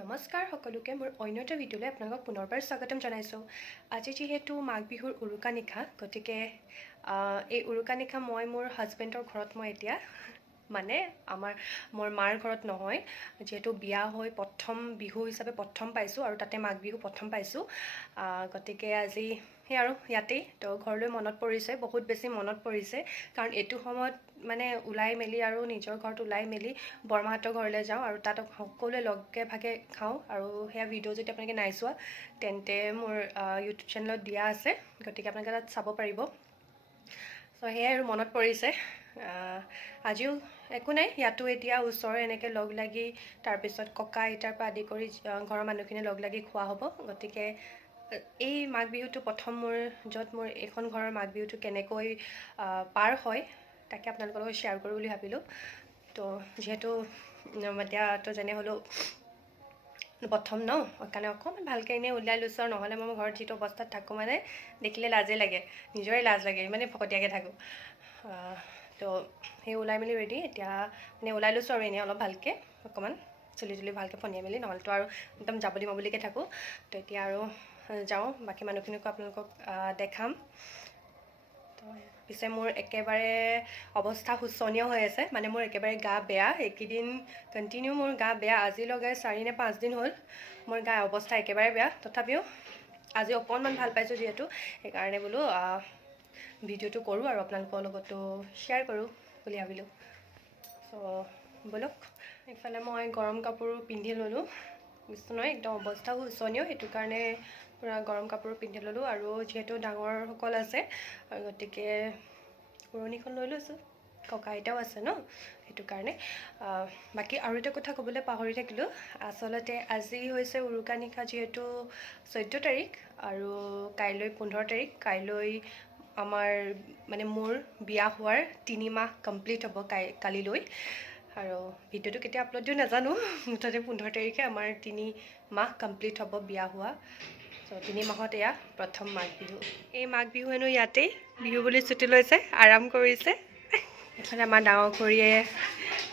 নমস্কাৰ সকলোকে মোৰ অন্য এটা ভিডিঅ'লৈ আপোনালোকক পুনৰবাৰ স্বাগতম জনাইছোঁ। আজি যিহেতু মাঘ বিহুৰ উৰুকা নিশা, গতিকে এই উৰুকা নিশা মই মোৰ হাজবেণ্ডৰ ঘৰত মই এতিয়া মানে মোৰ মাৰ ঘৰত নহয়, যিহেতু বিয়া হৈ প্ৰথম বিহু হিচাপে প্ৰথম পাইছোঁ আৰু তাতে মাঘ বিহু প্ৰথম পাইছোঁ। গতিকে আজি সেই আৰু ইয়াতেই তো ঘৰলৈ মনত পৰিছে, বহুত বেছি মনত পৰিছে, কাৰণ এইটো সময়ত মানে ওলাই মেলি আৰু নিজৰ ঘৰত ওলাই মেলি বৰমাহঁতৰ ঘৰলৈ যাওঁ আৰু তাত সকলোৱে লগে ভাগে খাওঁ। আৰু সেয়া ভিডিঅ' যদি আপোনালোকে নাই চোৱা তেন্তে মোৰ ইউটিউব চেনেলত দিয়া আছে, গতিকে আপোনালোকে তাত চাব পাৰিব। চ' সেয়াই আৰু মনত পৰিছে। আজিও একো নাই, ইয়াতো এতিয়া ওচৰৰ এনেকৈ লগ লাগি তাৰপিছত ককা আইতাৰ পৰা আদি কৰি ঘৰৰ মানুহখিনি লগ লাগি খোৱা হ'ব। গতিকে এই মাঘ বিহুটো প্ৰথম য'ত মোৰ এইখন ঘৰৰ মাঘ বিহুটো কেনেকৈ পাৰ হয় তাকে আপোনালোকৰ লগত শ্বেয়াৰ কৰোঁ বুলি ভাবিলোঁ। তো যিহেতু এতিয়াতো যেনে হ'লেও প্ৰথম ন, সেইকাৰণে অকণমান ভালকৈ এনেই ওলাই লৈছোঁ। আৰু নহ'লে মই ঘৰত যিটো অৱস্থাত থাকোঁ মানে দেখিলে লাজেই লাগে, নিজৰে লাজ লাগে, ইমানেই ফকতীয়াকৈ থাকোঁ। তো সেই ওলাই মেলি ৰেডি এতিয়া মানে ওলাই লৈছোঁ আৰু এনেই অলপ ভালকৈ অকণমান চুলি তুলি ভালকৈ ফনিয়াই মেলি, নহ'লেতো আৰু একদম যাবলি মাবলিকৈ থাকোঁ। তো এতিয়া আৰু যাওঁ, বাকী মানুহখিনিকো আপোনালোকক দেখাম। তো পিছে মোৰ একেবাৰে অৱস্থা শোচনীয় হৈ আছে, মানে মোৰ একেবাৰে গা বেয়া। এইকেইদিন কণ্টিনিউ মোৰ গা বেয়া, আজি লগাই 4 নে 5 দিন হ'ল মোৰ গা অৱস্থা একেবাৰে বেয়া। তথাপিও আজি অকণমান ভাল পাইছোঁ যিহেতু, সেইকাৰণে বোলো ভিডিঅ'টো কৰোঁ আৰু আপোনালোকৰ লগতো শ্বেয়াৰ কৰোঁ বুলি ভাবিলোঁ। চ' ব'লক। এইফালে মই গৰম কাপোৰো পিন্ধি ল'লোঁ, বুজিছোঁ নহয় একদম অৱস্থা শোচনীয়, সেইটো কাৰণে পূৰা গৰম কাপোৰ পিন্ধি ল'লোঁ। আৰু যিহেতু ডাঙৰসকল আছে আৰু গতিকে পুৰণিখন লৈ লৈছোঁ, ককা আইতাও আছে ন, সেইটো কাৰণে। বাকী আৰু এটা কথা ক'বলৈ পাহৰি থাকিলোঁ, আচলতে আজি হৈছে উৰুকা নিশা, যিহেতু 14 তাৰিখ আৰু কাইলৈ 15 তাৰিখ। কাইলৈ আমাৰ মানে মোৰ বিয়া হোৱাৰ 3 মাহ কমপ্লিট হ'ব কালিলৈ। আৰু ভিডিঅ'টো কেতিয়া আপলোড দিওঁ নাজানো, মুঠতে 15 তাৰিখে আমাৰ 3 মাহ কমপ্লিট হ'ব বিয়া হোৱা। চ' 3 মাহত এয়া প্ৰথম মাঘ বিহু। এই মাঘ বিহু হেনো ইয়াতেই বিহু বুলি ছুটি লৈছে, আৰাম কৰিছে। এইফালে আমাৰ ডাঙৰ খুৰীয়ে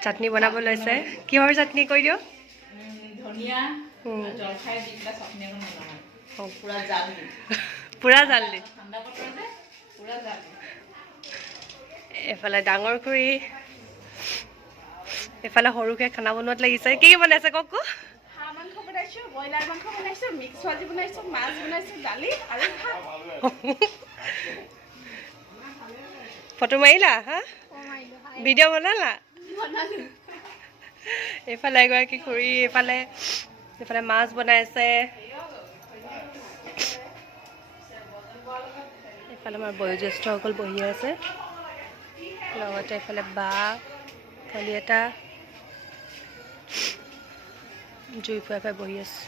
চাটনি বনাব লৈছে। কিহৰ চাটনি কৈ দিয়ক? ধনিয়া জলফাই দি পেলাই চাটনি এখন বনাওঁ, পুৰা জাল দি। পুৰা জাল দি। ঠাণ্ডা বতৰ যে পুৰা জাল দি। এইফালে ডাঙৰ খুৰী, এইফালে সৰুকৈ খানা বনোৱাত লাগিছে। কি বনাইছে কওক? হাঁহ মাংস বনাইছোঁ, ব্ৰইলাৰ মাংস বনাইছোঁ, মিক্স ভাজি বনাইছোঁ, মাছ বনাইছোঁ, দালি আৰু ভাত। ফটো মাৰিলা? হা, ভিডিঅ' বনালা? এইফালে এগৰাকী খুৰী, এইফালে মাছ বনাইছে। এইফালে আমাৰ বয়োজ্যেষ্ঠসকল বহি আছে, লগতে এইফালে বা পোৱালি এটা জুই ফুৱাই বহি আছে।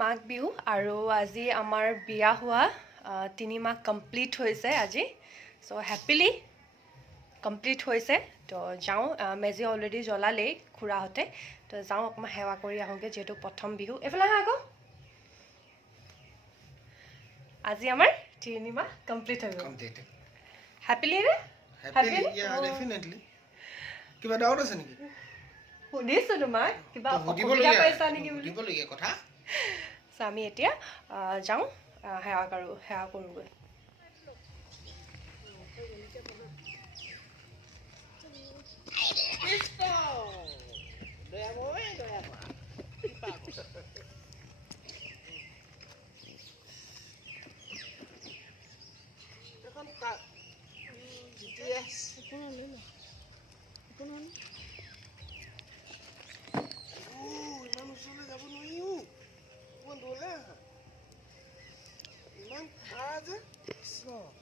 মাঘ বিহু আৰু আজি আমাৰ বিয়া হোৱা 3 মাহ কমপ্লিট হৈছে আজি সো হ্যাপিলি কমপ্লিট হৈছে তো যাও মেজি অলৰেডি জ্বলালেই খুৰাহতে তো যাও অকমান সেৱা কৰি আহোগে যেহেতু প্ৰথম বিহু এফালে আহা আজি আমাৰ 3 মাহ কমপ্লিট হৈ গ'ল হ্যাপিলি ৰে হ্যাপিলি ইয়া ডেফিনেটলি কিবা ডাউট আছে নেকি শুনিছো তোমাক কিবা অসুবিধা পাইছা নেকি বুলি দিবলগীয়া কথা সো আমি এতিয়া যাও সেৱা কৰোগৈ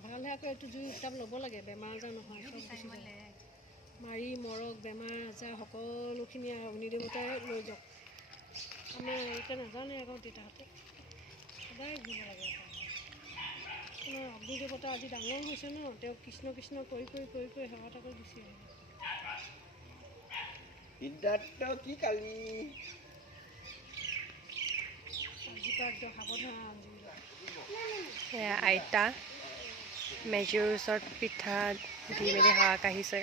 ভালহে আকৌ এইটো জুই উত্তাপ ল'ব লাগে বেমাৰ আজাৰ নহয় মাৰি মৰক বেমাৰ আজাৰ সকলোখিনি অগ্নি দেৱতাই লৈ যাওক আমাৰ এতিয়া নাজানে আকৌ দেউতাহঁতে সদায় ঘূৰিব লাগে আপোনাৰ অগ্নিদেৱতা আজি ডাঙৰ হৈছে ন তেওঁ কৃষ্ণ কৃষ্ণ কৰি সেৱা এটা কৰি গুচি আহিব সিদ্ধাৰ্থ কি কালি আজিৰ পৰা একদম সাৱধান এয়া আইতা মেজিৰ ওচৰত পিঠা দি মেলি সেৱা কাঢ়িছে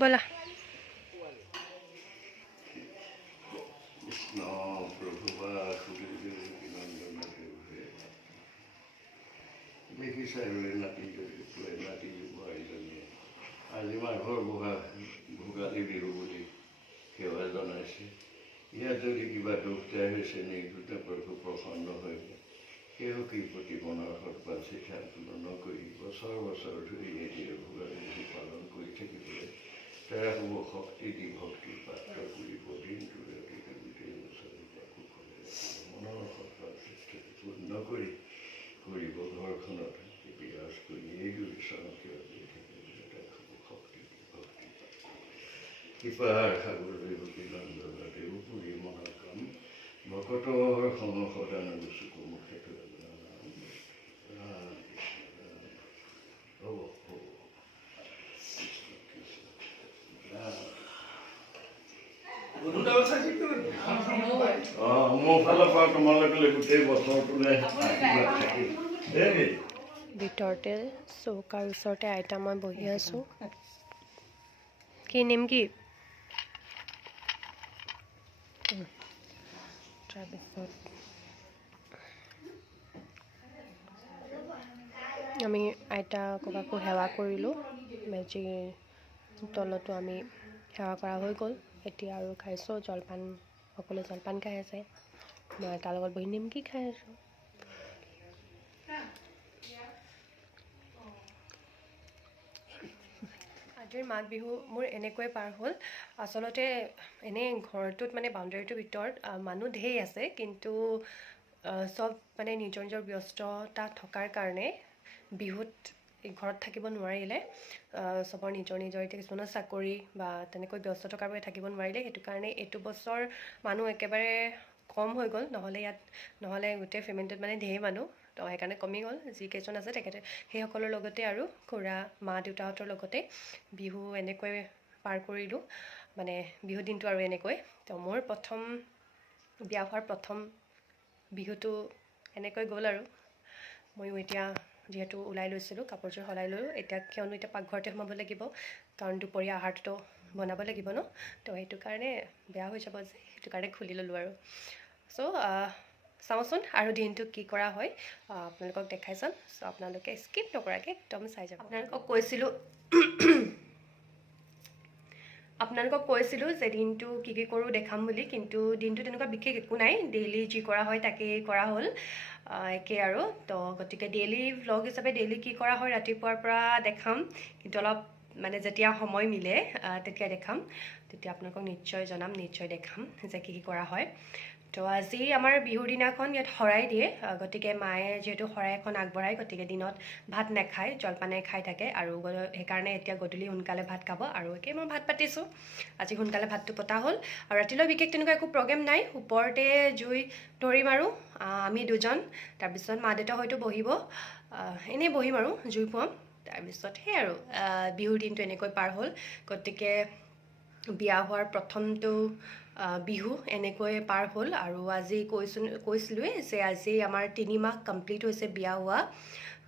ব'লা কৃষ্ণ প্ৰভু বা দেখিছাই নাতি বোৱাৰীজনীয়ে আজি মাঘৰ ভোগালী বিহু বুলি সেৱা জনাইছে ইয়াত যদি কিবা দুখদায় হৈছে নিৰ্ঘুতে প্ৰভু প্ৰসন্ন হৈ সেয়েও কি প্ৰতি মনৰ সৎবাঞ্চিত পূৰ্ণ কৰি বছৰ বছৰ ধৰি এদিয়ে ভোগালী বিহু পালন কৰি থাকিবলৈ তাৰ হ'ব শক্তি দি ভক্তিৰ পাত্ৰ কৰিব দিনটোৰে গোটেই বছৰ মনৰ সৎবাঞ্চিত পূৰ্ণ কৰি কৰিব ঘৰখনত বিৰাজ কৰি এইদৰে চমকীয় দি থাকিবলৈ তাৰ হ'ব শক্তি দি ভক্তিৰ পাত্ৰ কৃপাৰ সাগৰ ভক্তি নন্দনা দেও পুৰি মনৰ কাম ভকতৰ সমসদান চকু মুখে মোৰ ফালৰ পৰা তোমালোকে গোটেই বছৰটোলৈ ভিতৰতে চৌকাৰ ওচৰতে আইতা মই বহি আছোঁ কি নিমকি তাৰপিছত আমি আইতা ককাকো সেৱা কৰিলোঁ মেজিৰ তলতো আমি সেৱা কৰা হৈ গ'ল এতিয়া আৰু খাইছোঁ জলপান সকলোৱে জলপান খাই আছে মই তাৰ লগত বহি নিমকি খাই আছোঁ আজিৰ মাঘ বিহু মোৰ এনেকৈ পাৰ হ'ল আচলতে এনেই ঘৰটোত মানে বাউণ্ডেৰীটোৰ ভিতৰত মানুহ ঢেৰ আছে কিন্তু চব মানে নিজৰ নিজৰ ব্যস্ততা থকাৰ কাৰণে বিহুত ঘৰত থাকিব নোৱাৰিলে চবৰ নিজৰ নিজৰ এতিয়া কিছুমানৰ চাকৰি বা তেনেকৈ ব্যস্ত থকাৰ বাবে থাকিব নোৱাৰিলে সেইটো কাৰণে এইটো বছৰ মানুহ একেবাৰে কম হৈ গ'ল নহ'লে গোটেই ফেমিলিটোত মানে ঢেৰ মানুহ তো সেইকাৰণে কমি গ'ল যিকেইজন আছে তেখেতে সেইসকলৰ লগতে আৰু খুৰা মা দেউতাহঁতৰ লগতে বিহু এনেকৈ পাৰ কৰিলোঁ মানে বিহু দিনটো আৰু এনেকৈ তো মোৰ প্ৰথম বিয়া হোৱাৰ প্ৰথম বিহুটো এনেকৈ গ'ল আৰু ময়ো এতিয়া যিহেতু ওলাই লৈছিলোঁ কাপোৰযোৰ সলাই ল'লোঁ এতিয়া কিয়নো এতিয়া পাকঘৰতে সোমাব লাগিব কাৰণ দুপৰীয়া আহাৰটোতো বনাব লাগিব ন তো সেইটো কাৰণে বেয়া হৈ যাব যে সেইটো কাৰণে খুলি ল'লোঁ আৰু চ' চাওঁচোন আৰু দিনটো কি কৰা হয় আপোনালোকক দেখাই চাম চ' আপোনালোকে স্কিপ নকৰাকৈ একদম চাই যাব আপোনালোকক কৈছিলোঁ যে দিনটো কি কৰোঁ দেখাম বুলি কিন্তু দিনটো তেনেকুৱা বিশেষ একো নাই ডেইলি যি কৰা হয় তাকেই কৰা হ'ল একেই আৰু তো গতিকে ডেইলি ভ্লগ হিচাপে ডেইলি কি কৰা হয় ৰাতিপুৱাৰ পৰা দেখাম কিন্তু অলপ মানে যেতিয়া সময় মিলে তেতিয়া দেখাম তেতিয়া আপোনালোকক নিশ্চয় জনাম নিশ্চয় দেখাম যে কি কৰা হয় তো আজি আমাৰ বিহুৰ দিনাখন ইয়াত শৰাই দিয়ে গতিকে মায়ে যিহেতু শৰাই এখন আগবঢ়ায় গতিকে দিনত ভাত নাখায় জলপানে খাই থাকে আৰু সেইকাৰণে এতিয়া গধূলি সোনকালে ভাত খাব আৰু একেই মই ভাত পাতিছোঁ আজি সোনকালে ভাতটো পতা হ'ল আৰু ৰাতিলৈ বিশেষ তেনেকুৱা একো প্ৰগ্ৰেম নাই ওপৰতে জুই ধৰিম আৰু আমি দুজন তাৰপিছত মা দেউতা হয়তো বহিব এনেই বহিম আৰু জুই ফুৱাম তাৰপিছত সেই আৰু বিহুৰ দিনটো এনেকৈ পাৰ হ'ল গতিকে বিয়া হোৱাৰ প্ৰথমটো বিহু এনেকৈ পাৰ হ'ল আৰু আজি কৈছিলোঁৱেই যে আজি আমাৰ 3 মাহ কমপ্লিট হৈছে বিয়া হোৱা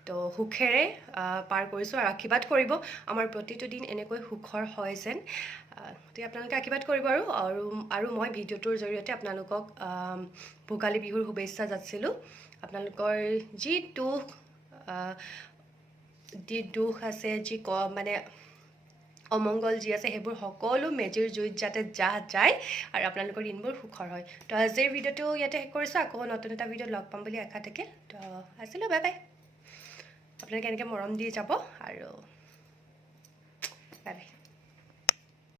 তো সুখেৰে পাৰ কৰিছোঁ আৰু আশীৰ্বাদ কৰিব আমাৰ প্ৰতিটো দিন এনেকৈ সুখৰ হয় যেন গতিকে আপোনালোকে আশীৰ্বাদ কৰিব আৰু মই ভিডিঅ'টোৰ জৰিয়তে আপোনালোকক ভোগালী বিহুৰ শুভেচ্ছা যাচিলোঁ আপোনালোকৰ যি দুখ আছে যি মানে অমংগল যি আছে সেইবোৰ সকলো মেজিৰ জুইত যাতে যায় আৰু আপোনালোকৰ দিনবোৰ সুখৰ হয় তো আজিৰ ভিডিঅ'টো ইয়াতে শেষ কৰিছোঁ আকৌ নতুন এটা ভিডিঅ'ত লগ পাম বুলি আশা থাকিল তো আজিলৈ বাই বাই আপোনালোকে এনেকৈ মৰম দি যাব আৰু বাই বাই